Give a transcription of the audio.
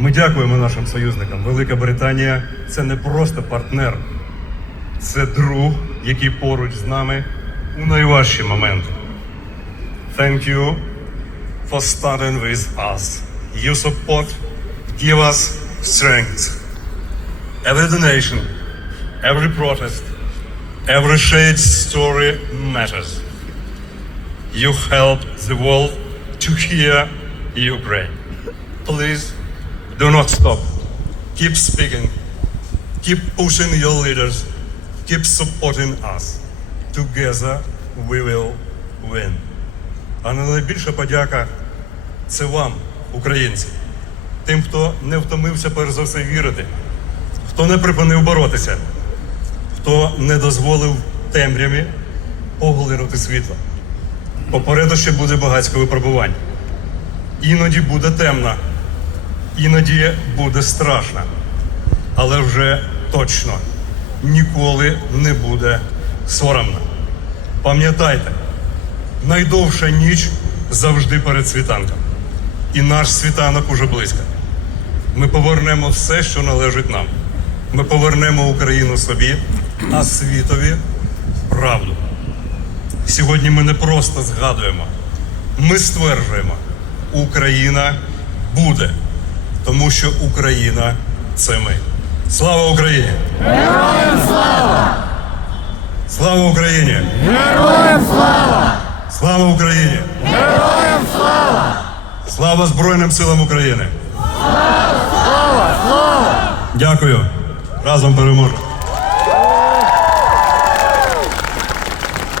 Ми дякуємо нашим союзникам. Велика Британія це не просто партнер, це друг, який поруч з нами у найважчі моменти. Thank you for starting with us. Your support give us strength. Every donation, every protest, every shared story matters. You help the world to hear Ukraine. Please do not stop. Keep speaking. Keep pushing your leaders. Keep supporting us. Together we will win. А найбільша подяка це вам, українці, тим, хто не втомився перш за все вірити, хто не припинив боротися, хто не дозволив темряві поглинути світло. Попереду ще буде багатько випробувань. Іноді буде темно, іноді буде страшно, але вже точно ніколи не буде соромно. Пам'ятайте, найдовша ніч завжди перед світанком. І наш світанок уже близько. Ми повернемо все, що належить нам. Ми повернемо Україну собі, а світові правду. Сьогодні ми не просто згадуємо, ми стверджуємо, Україна буде, тому що Україна це ми. Слава Україні! Героям слава! Слава Україні! Героям слава! Слава Україні! Героям слава! Слава Збройним силам України! Слава! Слава! Дякую! Разом переможемо!